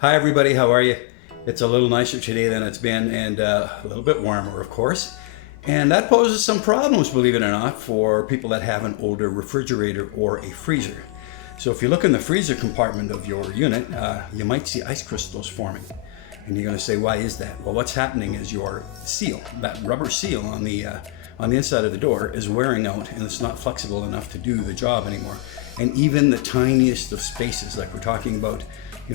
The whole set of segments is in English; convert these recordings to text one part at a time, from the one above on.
Hi everybody, how are you? It's a little nicer today than it's been, and a little bit warmer, of course. And that poses some problems, believe it or not, for people that have an older refrigerator or a freezer. So if you look in the freezer compartment of your unit, you might see ice crystals forming. And you're going to say, why is that? Well, what's happening is your seal, that rubber seal on the inside of the door, is wearing out, and it's not flexible enough to do the job anymore. And even the tiniest of spaces, like we're talking about,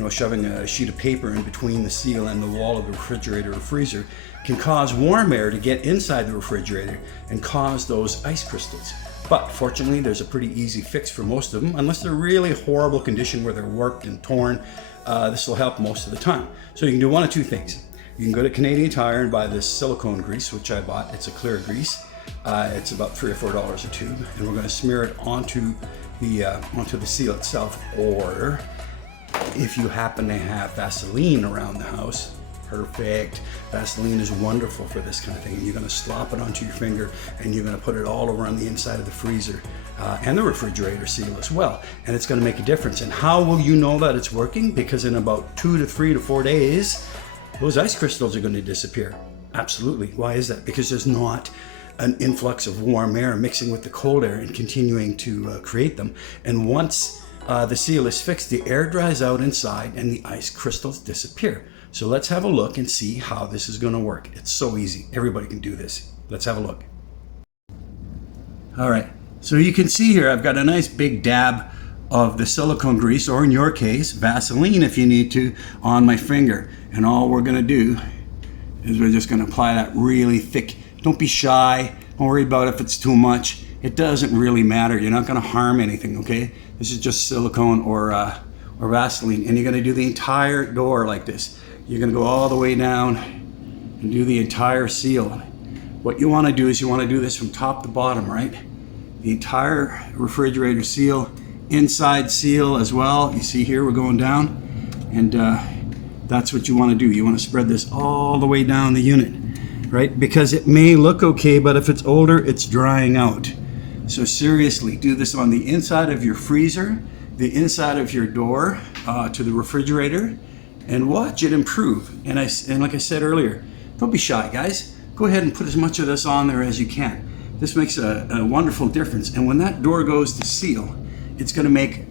shoving a sheet of paper in between the seal and the wall of the refrigerator or freezer, can cause warm air to get inside the refrigerator and cause those ice crystals. But fortunately, there's a pretty easy fix for most of them, unless they're really horrible condition where they're warped and torn. This will help most of the time. So you can do one of two things. You can go to Canadian Tire and buy this silicone grease, which I bought. It's a clear grease. It's about $3 or $4 a tube, and we're going to smear it onto the seal itself. Or if you happen to have Vaseline around the house, perfect. Vaseline is wonderful for this kind of thing. And you're going to slop it onto your finger, and you're going to put it all over on the inside of the freezer and the refrigerator seal as well. And it's going to make a difference. And how will you know that it's working? Because in about 2 to 3 to 4 days, those ice crystals are going to disappear. Absolutely. Why is that? Because there's not an influx of warm air mixing with the cold air and continuing to create them. And once the seal is fixed, the air dries out inside and the ice crystals disappear. So let's have a look and see how this is going to work. It's so easy. Everybody can do this. Let's have a look. All right. So you can see here I've got a nice big dab of the silicone grease, or in your case, Vaseline if you need to, on my finger. And all we're going to do is we're just going to apply that really thick. Don't be shy. Don't worry about if it's too much. It doesn't really matter. You're not going to harm anything, okay? This is just silicone or Vaseline. And you're going to do the entire door like this. You're going to go all the way down and do the entire seal. What you want to do is you want to do this from top to bottom, right? The entire refrigerator seal, inside seal as well. You see here we're going down, and that's what you want to do. You want to spread this all the way down the unit, right? Because it may look okay, but if it's older, it's drying out. So seriously, do this on the inside of your freezer, the inside of your door to the refrigerator, and watch it improve. And like I said earlier, don't be shy, guys. Go ahead and put as much of this on there as you can. This makes a wonderful difference. And when that door goes to seal, it's going to make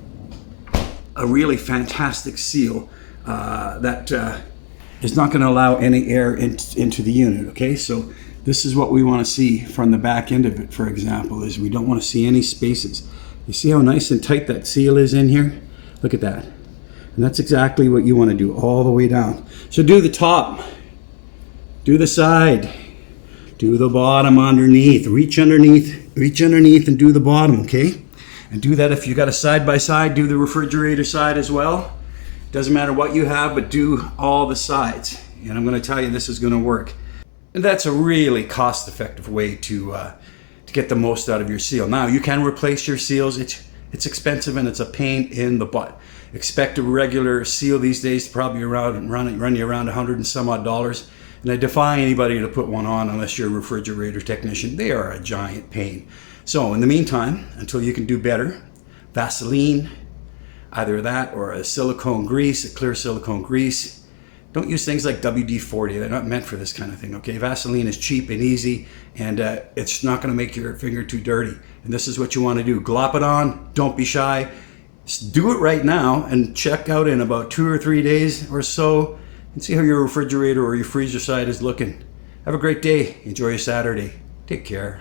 a really fantastic seal that is not going to allow any air into the unit, okay? So this is what we want to see from the back end of it, for example, is we don't want to see any spaces. You see how nice and tight that seal is in here? Look at that. And that's exactly what you want to do all the way down. So do the top, do the side, do the bottom underneath, reach underneath and do the bottom, okay? And do that if you got a side by side, do the refrigerator side as well. Doesn't matter what you have, but do all the sides. And I'm going to tell you this is going to work. And that's a really cost-effective way to get the most out of your seal. Now, you can replace your seals. It's expensive and it's a pain in the butt. Expect a regular seal these days to probably run you around $100 and some odd. And I defy anybody to put one on unless you're a refrigerator technician. They are a giant pain. So in the meantime, until you can do better, Vaseline, either that or a silicone grease, a clear silicone grease. Don't use things like WD-40. They're not meant for this kind of thing, okay? Vaseline is cheap and easy, and it's not going to make your finger too dirty. And this is what you want to do. Glop it on. Don't be shy. Do it right now and check out in about 2 or 3 days or so and see how your refrigerator or your freezer side is looking. Have a great day. Enjoy your Saturday. Take care.